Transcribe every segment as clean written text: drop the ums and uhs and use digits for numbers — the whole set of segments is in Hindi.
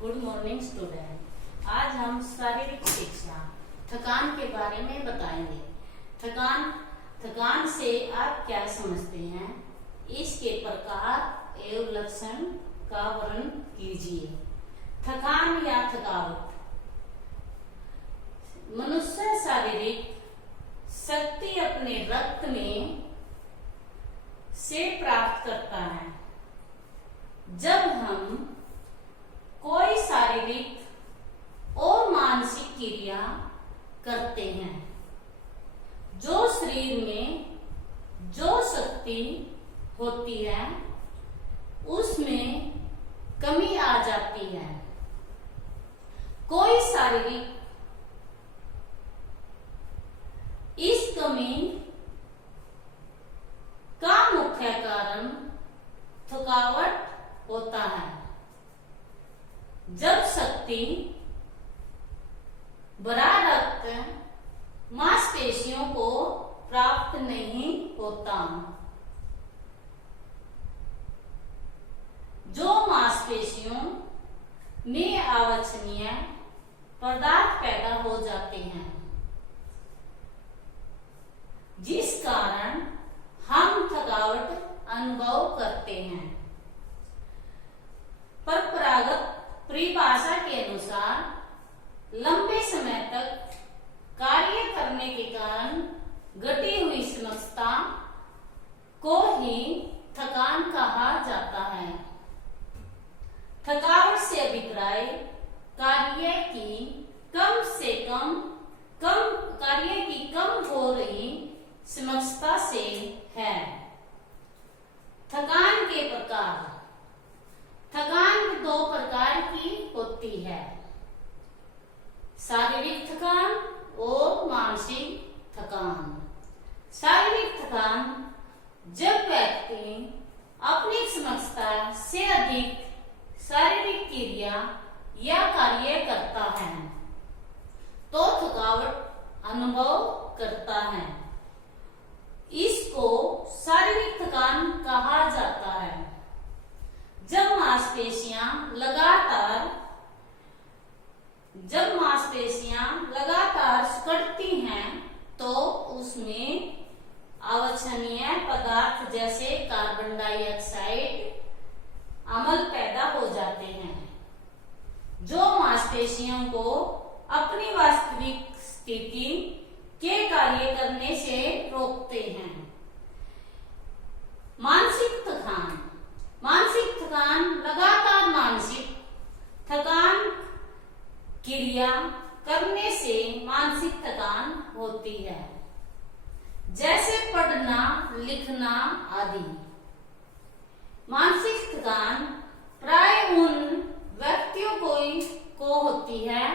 Good morning student. आज हम शारीरिक शिक्षा थकान के बारे में बताएंगे। थकान से आप क्या समझते हैं? इसके प्रकार एवं लक्षण का वर्णन कीजिए। थकान या थकावट मनुष्य शारीरिक शक्ति अपने रक्त में से प्राप्त करता है। जब हम कोई शारीरिक और मानसिक क्रिया करते हैं, जो शरीर में जो शक्ति होती है उसमें कमी आ जाती है। कोई शारीरिक इस कमी का मुख्य कारण थकावट होता है। जब शक्ति भरा रक्त मांसपेशियों को प्राप्त नहीं होता, जो मांसपेशियों में अवांछनीय पदार्थ पैदा हो जाते हैं, जिस कारण हम थकावट अनुभव करते हैं। परंपरागत परिभाषा के अनुसार लंबे समय तक कार्य करने के कारण घटी हुई समस्या को ही थकान कहा जाता है। थकावट से अभिप्राय कार्य की कम हो रही समस्या से है। थकान के प्रकार। थकान दो प्रकार की होती है, शारीरिक थकान और मानसिक थकान। शारीरिक थकान जब व्यक्ति अपनी क्षमता से अधिक शारीरिक क्रिया या कार्य करता है तो थकावट अनुभव करता है। इसको शारीरिक थकान कहा जाता है। जब मांसपेशियां लगातार सिकुड़ती हैं तो उसमें अवांछनीय पदार्थ जैसे कार्बन डाइऑक्साइड अम्ल पैदा हो जाते हैं, जो मांसपेशियों को अपनी वास्तविक स्थिति के कार्य करने से रोकते हैं। मानसिक थकान लगातार मानसिक थकान क्रिया करने से मानसिक थकान होती है, जैसे पढ़ना, लिखना आदि। मानसिक थकान प्राय उन व्यक्तियों को होती है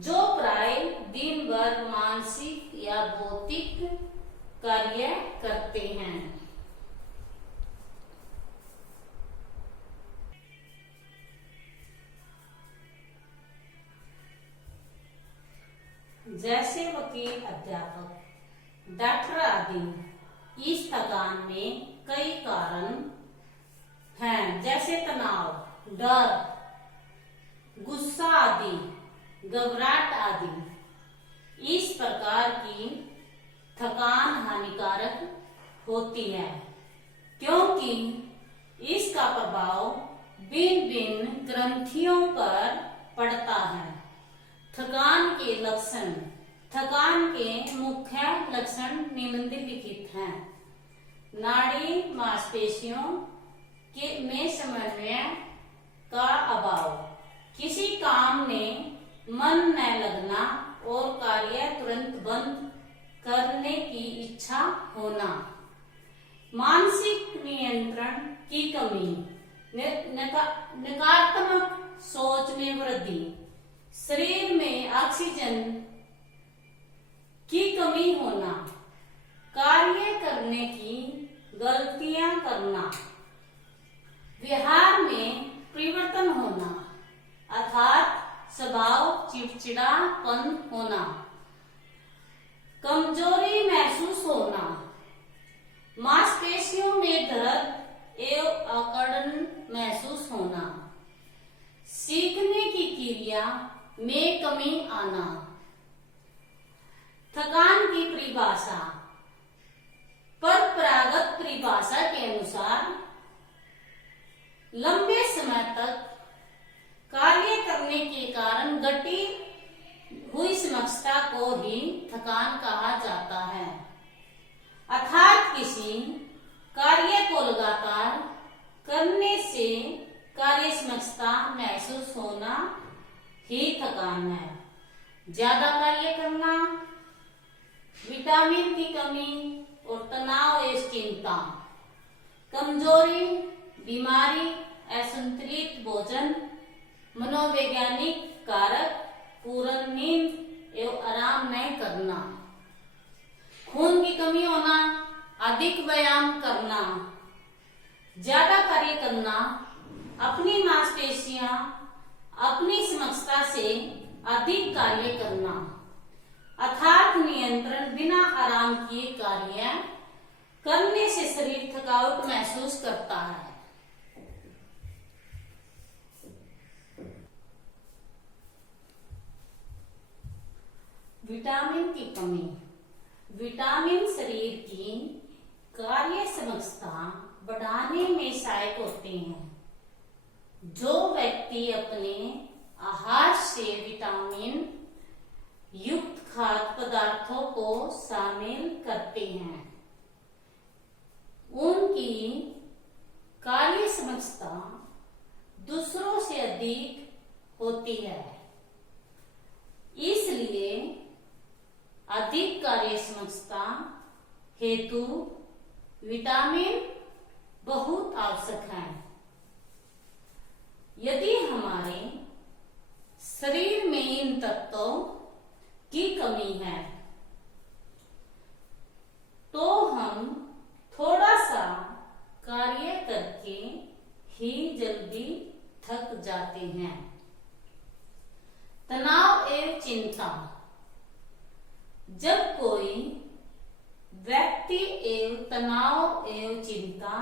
जो प्राय दिन भर मानसिक या भौतिक कार्य करते हैं। जैसे वकील, अध्यापक, डॉक्टर आदि। इस थकान में कई कारण हैं, जैसे तनाव, डर, गुस्सा आदि, घबराहट आदि। इस प्रकार की थकान हानिकारक होती है क्योंकि इसका प्रभाव भिन्न ग्रंथियों पर पड़ता है। थकान के लक्षण। थकान के मुख्य लक्षण निम्नलिखित हैं। नाड़ी मांसपेशियों में समन्वय का अभाव, किसी काम में मन न लगना और कार्य तुरंत बंद करने की इच्छा होना, मानसिक नियंत्रण की कमी, नकारात्मक सोच में वृद्धि, शरीर में ऑक्सीजन की कमी होना, कार्य करने की गलतियां करना, व्यवहार में परिवर्तन होना अर्थात स्वभाव चिड़चिड़ापन होना, कमजोरी महसूस होना, मांसपेशियों में दर्द एवं अकड़न महसूस होना, सीखने क्रिया में कमी आना। थकान की परिभाषा। परंपरागत परिभाषा के अनुसार लंबे समय तक कार्य करने के कारण घटी हुई समक्षता को ही थकान कहा जाता है। अर्थात किसी कार्य को लगातार करने से कार्य समक्षता महसूस होना ही थकान है। ज्यादा कार्य करना, विटामिन की कमी और तनाव एवं चिंता, कमजोरी, बीमारी, असंतुलित भोजन, मनोवैज्ञानिक कारक, पूर्ण नींद एवं आराम न करना, खून की कमी होना, अधिक व्यायाम करना, ज्यादा कार्य करना, अपनी मांसपेशियां अपनी समक्षता से अधिक कार्य करना, अर्थात नियंत्रण बिना आराम किए कार्य करने से शरीर थकावट महसूस करता है। विटामिन की कमी। विटामिन शरीर की कार्य क्षमता बढ़ाने में सहायक होते हैं। जो व्यक्ति अपने आहार से विटामिन युक्त खाद्य पदार्थों को शामिल करते हैं, उनकी कार्य क्षमता दूसरों से अधिक होती है। इसलिए अधिक कार्य क्षमता हेतु विटामिन बहुत आवश्यक है। यदि हमारे शरीर में इन तत्वों की कमी है तो हम थोड़ा सा कार्य करके ही जल्दी थक जाते हैं। तनाव एवं चिंता। जब कोई व्यक्ति एवं तनाव एवं चिंता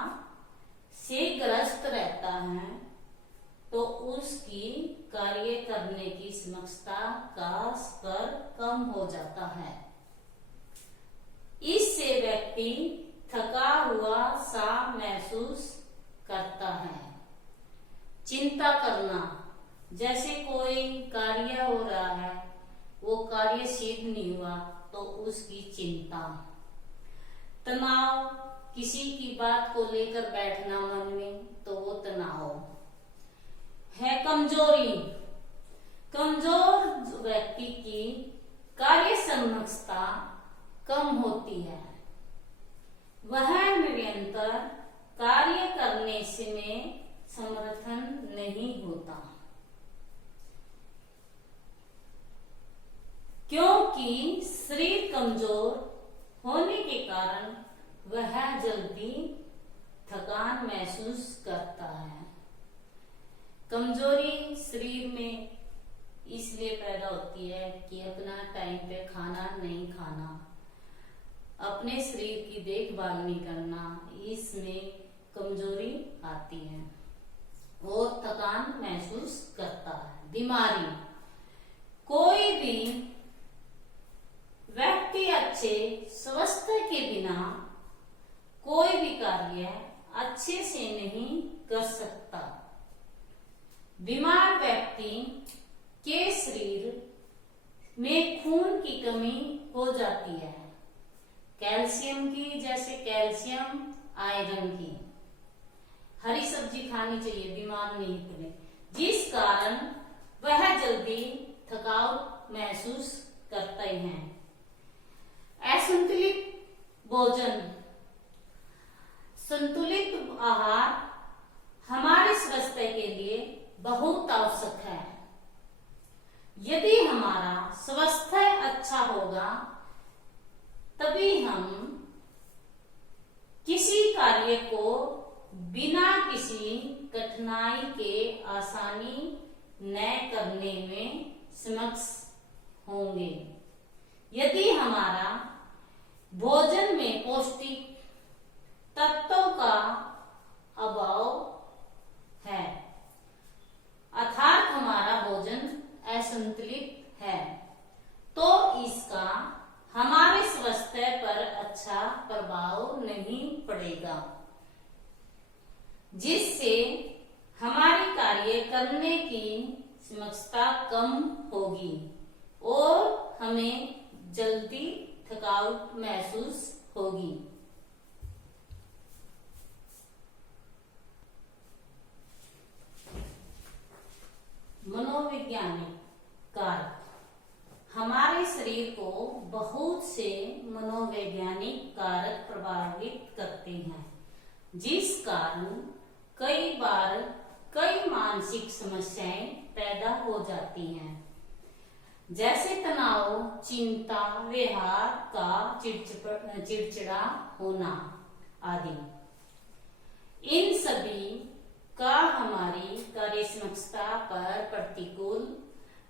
से ग्रस्त रहता है तो उसकी कार्य करने की क्षमता का स्तर कम हो जाता है। इससे व्यक्ति थका हुआ सा महसूस करता है। चिंता करना, जैसे कोई कार्य हो रहा है, वो कार्य सिद्ध नहीं हुआ तो उसकी चिंता। तनाव, किसी की बात को लेकर बैठना मन में तो वो तनाव है। कमजोरी। कमजोर व्यक्ति की कार्य क्षमता कम होती है, वह निरंतर कार्य करने से में समर्थन नहीं होता, क्योंकि शरीर कमजोर होने के कारण वह जल्दी थकान महसूस करता है। कमजोरी शरीर में इसलिए पैदा होती है कि अपना टाइम पे खाना नहीं खाना, अपने शरीर की देखभाल नहीं करना, इसमें कमजोरी आती है और थकान महसूस करता है। बीमारी। कोई भी व्यक्ति अच्छे स्वास्थ्य के बिना कोई भी कार्य अच्छे से नहीं कर सकता। बीमार व्यक्ति के शरीर में खून की कमी हो जाती है, कैल्शियम की, जैसे कैल्शियम, आयरन की। हरी सब्जी खानी चाहिए बीमार नहीं होने, जिस कारण वह जल्दी थकावट महसूस करते हैं। असंतुलित भोजन। संतुलित आहार हमारे स्वास्थ्य के लिए बहुत आवश्यक है। यदि हमारा स्वास्थ्य अच्छा होगा तभी हम किसी कार्य को बिना किसी कठिनाई के आसानी न करने में समक्ष होंगे। यदि हमारा भोजन में पौष्टिक तत्वों का अभाव है, अर्थात हमारा भोजन करने की क्षमता कम होगी और हमें जल्दी थकावट महसूस होगी। मनोवैज्ञानिक कारक हमारे शरीर को बहुत से मनोवैज्ञानिक कारक प्रभावित करते हैं, जिस कारण कई बार कई मानसिक समस्याएं पैदा हो जाती हैं, जैसे तनाव, चिंता, व्यवहार का चिड़चिड़ा होना आदि। इन सभी का हमारी कार्यक्षमता पर प्रतिकूल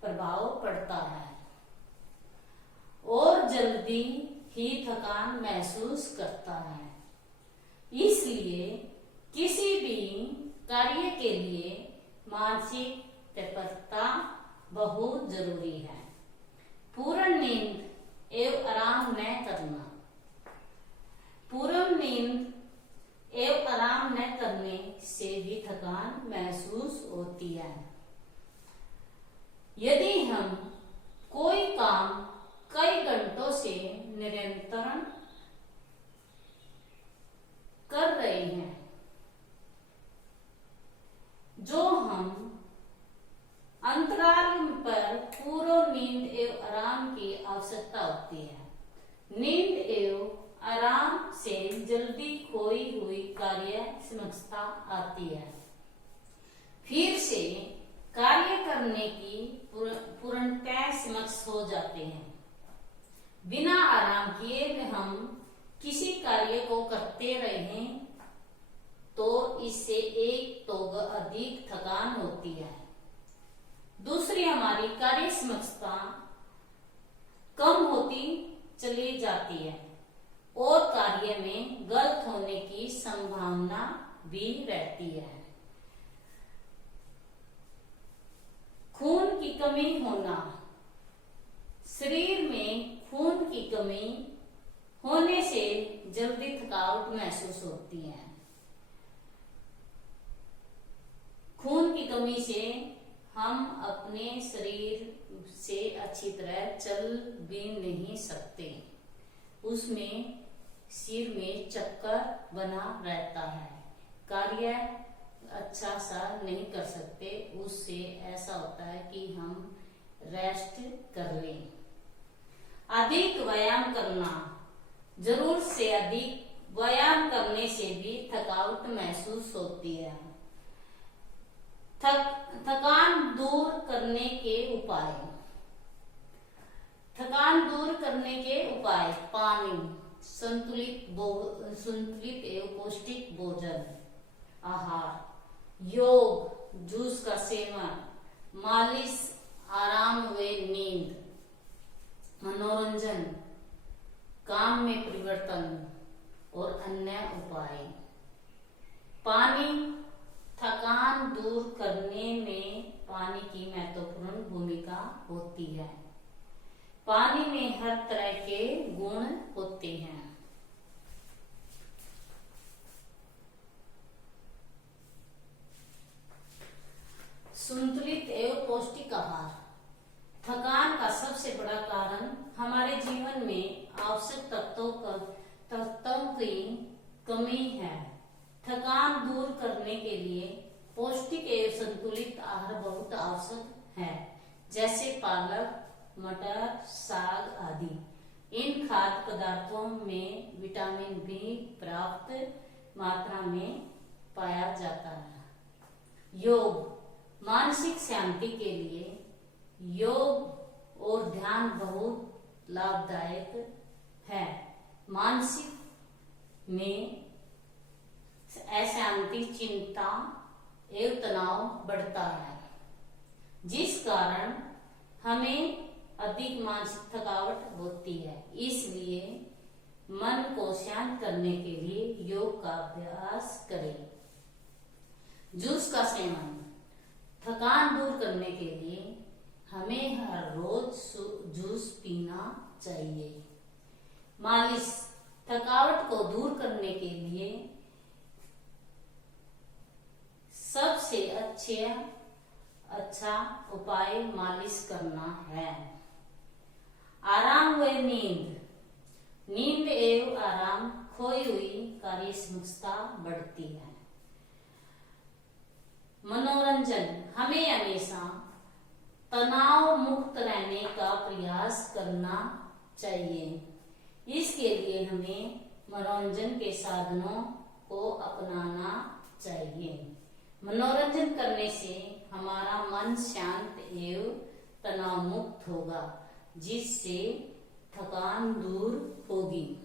प्रभाव पड़ता है और जल्दी ही थकान महसूस करता है। इसलिए किसी भी कार्य के लिए मानसिक तत्परता बहुत जरूरी है। पूर्ण नींद एवं आराम न करना। पूर्ण नींद एवं आराम न करने से भी थकान महसूस होती है। यदि हम कोई काम कई घंटों से निरंतर कर रहे हैं, जो हम अंतराल पर पूर्ण नींद एवं आराम की आवश्यकता होती है। नींद एवं आराम से जल्दी खोई हुई कार्य क्षमता आती है, फिर से कार्य करने की पूर्णतः समक्ष हो जाते हैं। बिना आराम किए हम किसी कार्य को करते रहें तो इससे एक तो अधिक थकान होती है, दूसरी हमारी कार्य क्षमता कम होती चली जाती है और कार्य में गलत होने की संभावना भी रहती है। खून की कमी होना। शरीर में खून की कमी होने से जल्दी थकावट महसूस होती है। खून की कमी से हम अपने शरीर से अच्छी तरह चल भी नहीं सकते, उसमें सिर में चक्कर बना रहता है, कार्य अच्छा सा नहीं कर सकते। उससे ऐसा होता है कि हम रेस्ट कर लें। अधिक व्यायाम करना। जरूरत से अधिक व्यायाम करने से भी थकावट महसूस होती है। थकान दूर करने के उपाय। थकान दूर करने के उपाय: पानी, संतुलित एवं पौष्टिक भोजन, आहार, योग, जूस का सेवन, मालिश, आराम व नींद, मनोरंजन, काम में परिवर्तन और अन्य उपाय। पानी। थकान दूर करने में पानी की महत्वपूर्ण भूमिका होती है। पानी में हर तरह के गुण होते हैं। संतुलित एवं पौष्टिक आहार। थकान का सबसे बड़ा कारण हमारे जीवन में आवश्यक तत्वों की कमी है। थकान दूर करने के लिए पौष्टिक एवं संतुलित आहार बहुत आवश्यक है, जैसे पालक, मटर, साग आदि। इन खाद्य पदार्थों में विटामिन बी पर्याप्त मात्रा में पाया जाता है। योग। मानसिक शांति के लिए योग और ध्यान बहुत लाभदायक है। मानसिक में अशांति, चिंता एवं तनाव बढ़ता है, जिस कारण हमें अधिक मानसिक थकावट होती है। इसलिए मन को शांत करने के लिए योग का अभ्यास करें। जूस का सेवन। थकान दूर करने के लिए हमें हर रोज जूस पीना चाहिए। मालिश। थकावट को दूर करने के लिए सबसे अच्छा उपाय मालिश करना है। आराम व नींद। नींद एवं आराम खोई हुई कार्य क्षमता बढ़ती है। मनोरंजन। हमें हमेशा तनाव मुक्त रहने का प्रयास करना चाहिए। इसके लिए हमें मनोरंजन के साधनों को अपनाना चाहिए। मनोरंजन करने से हमारा मन शांत एवं तनाव मुक्त होगा, जिससे थकान दूर होगी।